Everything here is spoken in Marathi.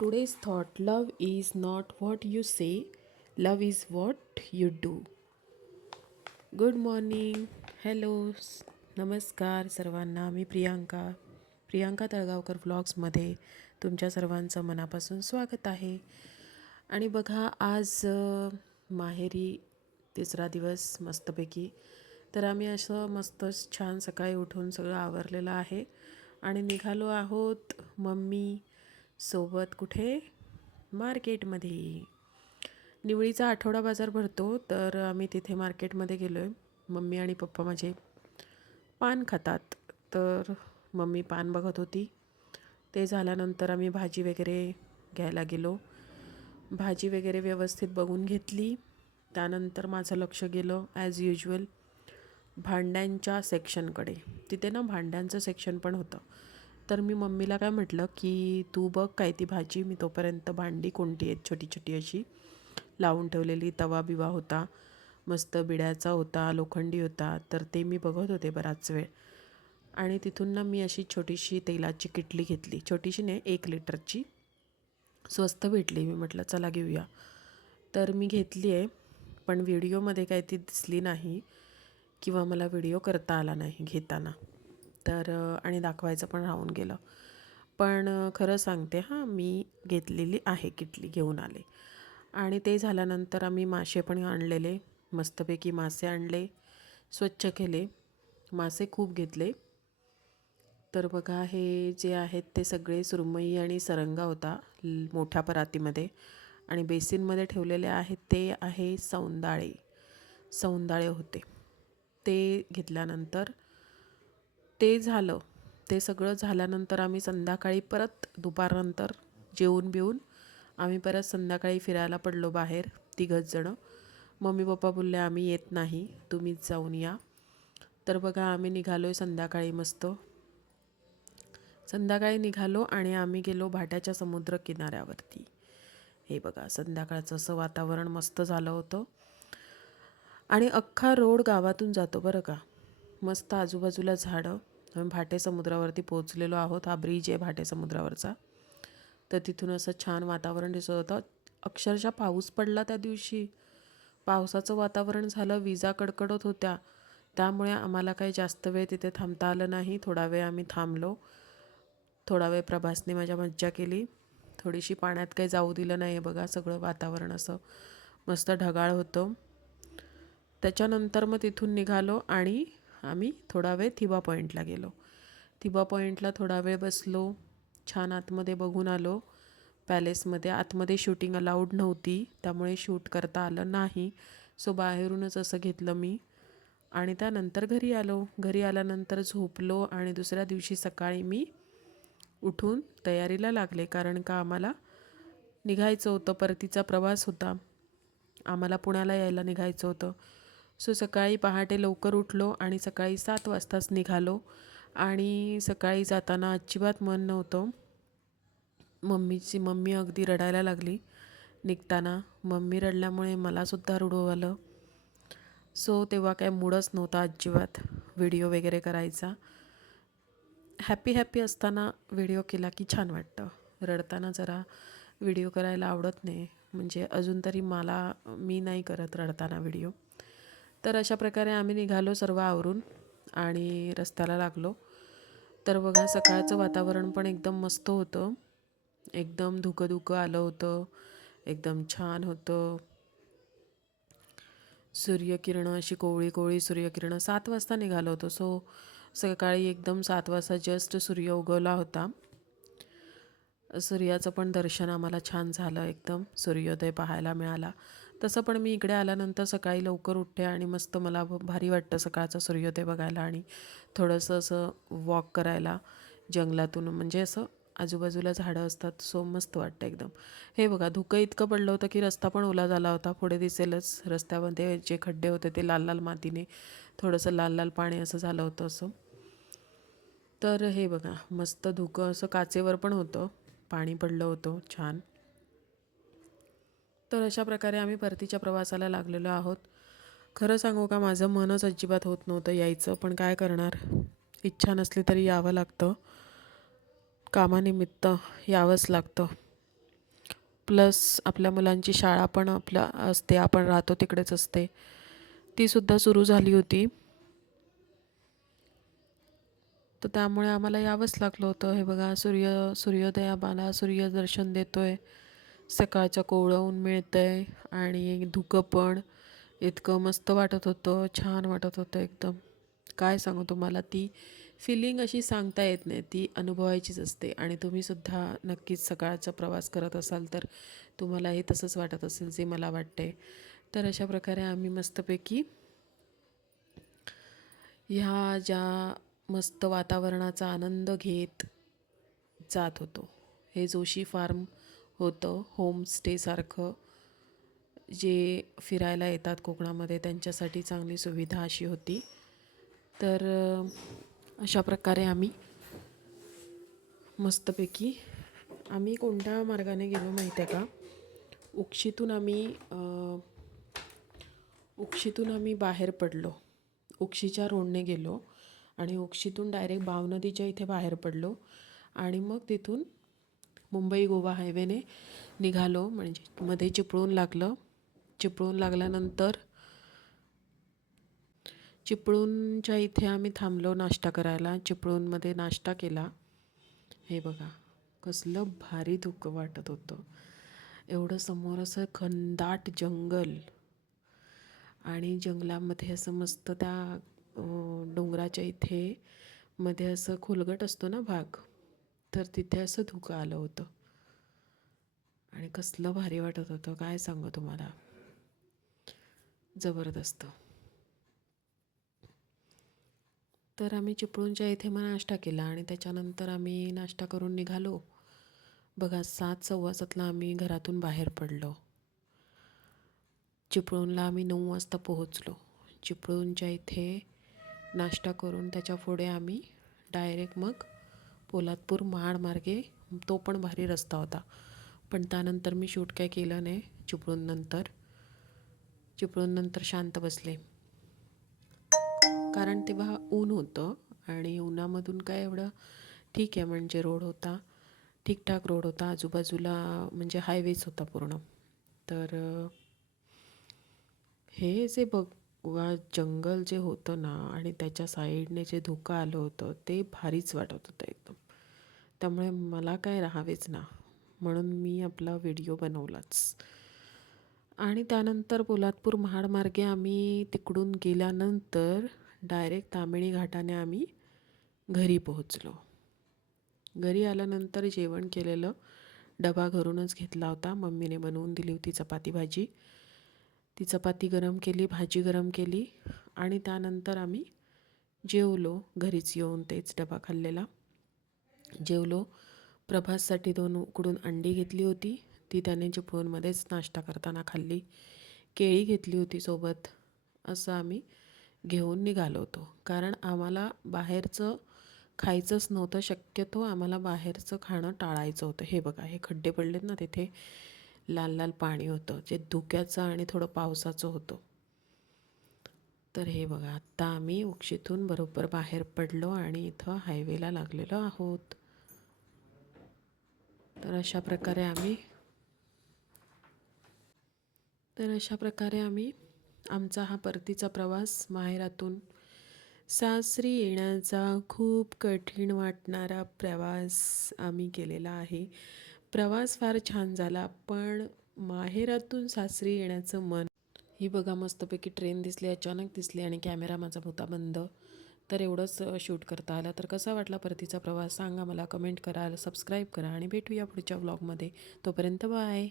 Today's thought love is not what you say love is what you do good morning hello नमस्कार सर्वांना. मी प्रियांका. प्रियांका तळगावकर व्लॉग्समध्ये तुमच्या सर्वांचं मनापासून स्वागत आहे. आणि बघा आज माहेरी तिसरा दिवस मस्तपैकी. तर आम्ही असं मस्तच छान सकाळी उठून सगळं आवरलेलं आहे. आणि निघालो आहोत मम्मी सोबत कुठे? मार्केटमध्ये. निवळीचा आठवडा बाजार भरतो तर आम्ही तिथे मार्केटमध्ये गेलो आहे मम्मी आणि पप्पा माझे पान खातात. तर मम्मी पान बघत होती. ते झाल्यानंतर आम्ही भाजी वगैरे घ्यायला गेलो. भाजी वगैरे व्यवस्थित बघून घेतली. त्यानंतर माझं लक्ष गेलं ॲज युजल भांड्यांच्या सेक्शनकडे तिथे ना भांड्यांचं सेक्शन पण होतं. तर मी मम्मीला काय म्हटलं की तू बघ काय ती भाजी मी तोपर्यंत भांडी कोणती आहेत छोटी छोटी अशी. लावून ठेवलेली तवा बिवा होता मस्त बिड्याचा होता लोखंडी होता तर ते मी बघत होते बराच वेळ. आणि तिथून ना मी अशी छोटीशी तेलाची किटली घेतली. छोटीशी नाही एक लिटरची. स्वस्त भेटली. मी म्हटलं चला घेऊया. तर मी घेतली आहे पण व्हिडिओमध्ये काही ती दिसली नाही किंवा मला व्हिडिओ करता आला नाही घेताना. तर आणि दाखवायचं पण राहून गेलं. पण खरं सांगते हां मी घेतलेली आहे किटली घेऊन आले. आणि ते झाल्यानंतर आम्ही मासे पण आणलेले मस्तपैकी मासे आणले स्वच्छ केले. मासे खूप घेतले. तर बघा हे जे आहेत ते सगळे सुरमई आणि सरंगा होता मोठ्या परातीमध्ये. आणि बेसिनमध्ये ठेवलेले आहेत ते आहे सौंदाळे. सौंदाळे होते. ते घेतल्यानंतर ते झालं ते सगळं झाल्यानंतर आम्ही संध्याकाळी परत दुपारनंतर जेवून बिवून आम्ही परत संध्याकाळी फिरायला पडलो बाहेर तिघंच जणं. मम्मी पप्पा बोलले आम्ही येत नाही तुम्हीच जाऊन या. तर बघा आम्ही निघालो आहे संध्याकाळी मस्त. संध्याकाळी निघालो आणि आम्ही गेलो भाट्याच्या समुद्र किनाऱ्यावरती हे बघा संध्याकाळचं असं वातावरण मस्त झालं होतं. आणि अख्खा रोड गावातून जातो बरं का. मस्त आजूबाजूला झाडं. आम्ही भाटे समुद्रावरती पोचलेलो आहोत. हा ब्रिज आहे भाटे समुद्रावरचा. तर तिथून असं छान वातावरण दिसत होतं. अक्षरशः पाऊस पडला त्या दिवशी. पावसाचं वातावरण झालं विजा कडकडत होत्या. त्यामुळे आम्हाला काही जास्त वेळ तिथे थांबता आलं नाही. थोडा वेळ आम्ही थांबलो. थोडा वेळ प्रभासने माझ्या मज्जा केली. थोडीशी पाण्यात काही जाऊ दिलं नाही बघा सगळं वातावरण असं मस्त ढगाळ होतं. त्याच्यानंतर मग तिथून निघालो आणि आम्ही थोडा वेळ थिबा पॉईंटला गेलो. थिबा पॉईंटला थोडा वेळ बसलो. छान आतमध्ये बघून आलो. पॅलेसमध्ये आतमध्ये शूटिंग अलाउड नव्हती. त्यामुळे शूट करता आलं नाही. सो बाहेरूनच असं घेतलं मी. आणि त्यानंतर घरी आलो. घरी आल्यानंतर झोपलो आणि दुसऱ्या दिवशी सकाळी मी उठून तयारीला लागले. कारण का आम्हाला निघायचं होतं. परतीचा प्रवास होता. आम्हाला पुण्याला यायला निघायचं होतं. सो सकाळी पहाटे लवकर उठलो आणि सकाळी सात वाजताच निघालो. आणि सकाळी जाताना अजिबात मन नव्हतं. मम्मीची मम्मी अगदी रडायला लागली. निघताना मम्मी रडल्यामुळे मलासुद्धा रुडू आलं. सो तेव्हा काय मूडच नव्हता अजिबात व्हिडिओ वगैरे करायचा. हॅपी हॅपी असताना व्हिडिओ केला की छान वाटतं. रडताना जरा व्हिडिओ करायला आवडत नाही. म्हणजे अजून तरी मला मी नाही करत रडताना व्हिडिओ. तर अशा प्रकारे आम्ही निघालो सर्व आवरून आणि रस्त्याला लागलो. तर बघा सकाळचं वातावरण पण एकदम मस्त होतं. एकदम धुकं धुकं आलं होतं. एकदम छान होतं. सूर्यकिरणं अशी कोवळी कोवळी सूर्यकिरणं. सात वाजता निघालो होतो. सो सकाळी एकदम सात वाजता जस्ट सूर्य उगवला होता. सूर्याचं पण दर्शन आम्हाला छान झालं एकदम. सूर्योदय पाहायला मिळाला. तसं पण मी इकडे आल्यानंतर सकाळी लवकर उठते आणि मस्त मला भारी वाटतं सकाळचा सूर्योदय बघायला आणि थोडंसं असं वॉक करायला जंगलातून. म्हणजे असं आजूबाजूला झाडं असतात सो मस्त वाटतं एकदम. हे बघा धुकं इतकं पडलं होतं की रस्ता पण ओला झाला होता. पुढे दिसेलच रस्त्यामध्ये जे खड्डे होते ते लाल लाल मातीने थोडंसं लाल लाल पाणी असं झालं होतं असं. तर हे बघा मस्त धुकं असं काचेवर पण होतं. पाणी पडलं होतं छान. तर अशा प्रकारे आम्ही परतीच्या प्रवासाला लागलेलो आहोत. खरं सांगू का माझं मनच अजिबात होत नव्हतं यायचं पण काय करणार? इच्छा नसली तरी यावं लागतं. कामानिमित्त यावंच लागतं. प्लस आपल्या मुलांची शाळा पण आपल्या असते आपण राहतो तिकडेच असते. तीसुद्धा सुरू झाली होती. तर त्यामुळे आम्हाला यावंच लागलं होतं. हे बघा सूर्य सूर्योदय आम्हाला सूर्यदर्शन देतो आहे सकाळच्या कोवळं ऊन मिळतं आहे आणि धुकं पण. इतकं मस्त वाटत होतं छान वाटत होतं एकदम. काय सांगू तुम्हाला ती फिलिंग अशी सांगता येत नाही ती अनुभवायचीच असते. आणि तुम्हीसुद्धा नक्कीच सकाळचा प्रवास करत असाल तर तुम्हालाही तसंच वाटत असेल जे मला वाटते तर अशा प्रकारे आम्ही मस्तपैकी ह्या ज्या मस्त वातावरणाचा आनंद घेत जात होतो. हे जोशी फार्म होतं. होमस्टेसारखं जे फिरायला येतात कोकणामध्ये त्यांच्यासाठी चांगली सुविधा अशी होती. तर अशा प्रकारे आम्ही मस्तपैकी आम्ही कोणत्या मार्गाने गेलो माहीत आहे का? उक्षीतून आम्ही उक्षीतून आम्ही बाहेर पडलो. उक्षीच्या रोडने गेलो आणि उक्षीतून डायरेक्ट भावनदीच्या इथे बाहेर पडलो. आणि मग तिथून मुंबई गोवा हायवेने निघालो. म्हणजे मध्ये चिपळून लागलं. चिपळूण लागल्यानंतर चिपळूणच्या इथे आम्ही थांबलो नाश्ता करायला. चिपळूणमध्ये नाश्ता केला. हे बघा कसलं भारी धुकं वाटत होतं. एवढं समोर असं खंदाट जंगल. आणि जंगलामध्ये असं मस्त त्या डोंगराच्या इथे मध्ये असं खोलगट असतो ना भाग. तर तिथे असं धुकं आलं होतं. आणि कसलं भारी वाटत होतं. काय सांगू तुम्हाला? जबरदस्त. तर आम्ही चिपळूणच्या इथे मग नाश्ता केला आणि त्याच्यानंतर आम्ही नाश्ता करून निघालो. बघा सात सव्वा सातला आम्ही घरातून बाहेर पडलो. चिपळूणला आम्ही नऊ वाजता पोहोचलो. चिपळूणच्या इथे नाश्ता करून त्याच्या पुढे आम्ही डायरेक्ट मग पोलादपूर महाडमार्गे तो पण भारी रस्ता होता. पण त्यानंतर मी शूट काय केलं नाही चिपळूणनंतर चिपळूणनंतर शांत बसले. कारण तेव्हा ऊन होतं आणि उन्हामधून काय एवढं ठीक आहे म्हणजे रोड होता. ठीकठाक रोड होता. आजूबाजूला म्हणजे हायवेच होता पूर्ण. तर हे जे बघ वा जंगल जे होतं ना आणि त्याच्या साईडने जे धुकं आलं होतं ते भारीच वाटत होतं एकदम. त्यामुळे मला काय राहावेच ना म्हणून मी आपला व्हिडिओ बनवलाच. आणि त्यानंतर पोलादपूर महाडमार्गे आम्ही तिकडून गेल्यानंतर डायरेक्ट तामिणी घाटाने आम्ही घरी पोहोचलो. घरी आल्यानंतर जेवण केलेलं डबा घरूनच घेतला होता. मम्मीने बनवून दिली होती चपाती भाजी. ती चपाती गरम केली भाजी गरम केली आणि त्यानंतर आम्ही जेवलो घरीच येऊन तेच डबा खाल्लेला. जेवलो. प्रभाससाठी दोन उकडून अंडी घेतली होती. ती त्याने चिपळूणमध्येच नाश्ता करताना खाल्ली. केळी घेतली होती सोबत. असं आम्ही घेऊन निघालो होतो. कारण आम्हाला बाहेरचं खायचंच नव्हतं. शक्यतो आम्हाला बाहेरचं खाणं टाळायचं होतं. हे बघा हे खड्डे पडलेत ना तिथे. लाल लाल पाणी होतं जे धुक्याचं आणि थोडं पावसाचं होतं. तर हे बघा आत्ता आम्ही उक्षीतून बरोबर बाहेर पडलो आणि इथं हायवेला लागलेलो आहोत. तर अशा प्रकारे आम्ही तर अशा प्रकारे आम्ही आमचा हा परतीचा प्रवास माहेरातून सासरी येण्याचा खूप कठीण वाटणारा प्रवास आम्ही केलेला आहे. प्रवास फार छान झाला पण माहेरातून सासरी येण्याचं मन ही बघा मस्तपैकी ट्रेन दिसली अचानक दिसली आणि कॅमेरा माझा होता बंद. तर एवढंच शूट करता आला. तर कसा वाटला परतीचा प्रवास? सांगा मला कमेंट करा सबस्क्राईब करा आणि भेटूया पुढच्या व्लॉगमध्ये तोपर्यंत बाय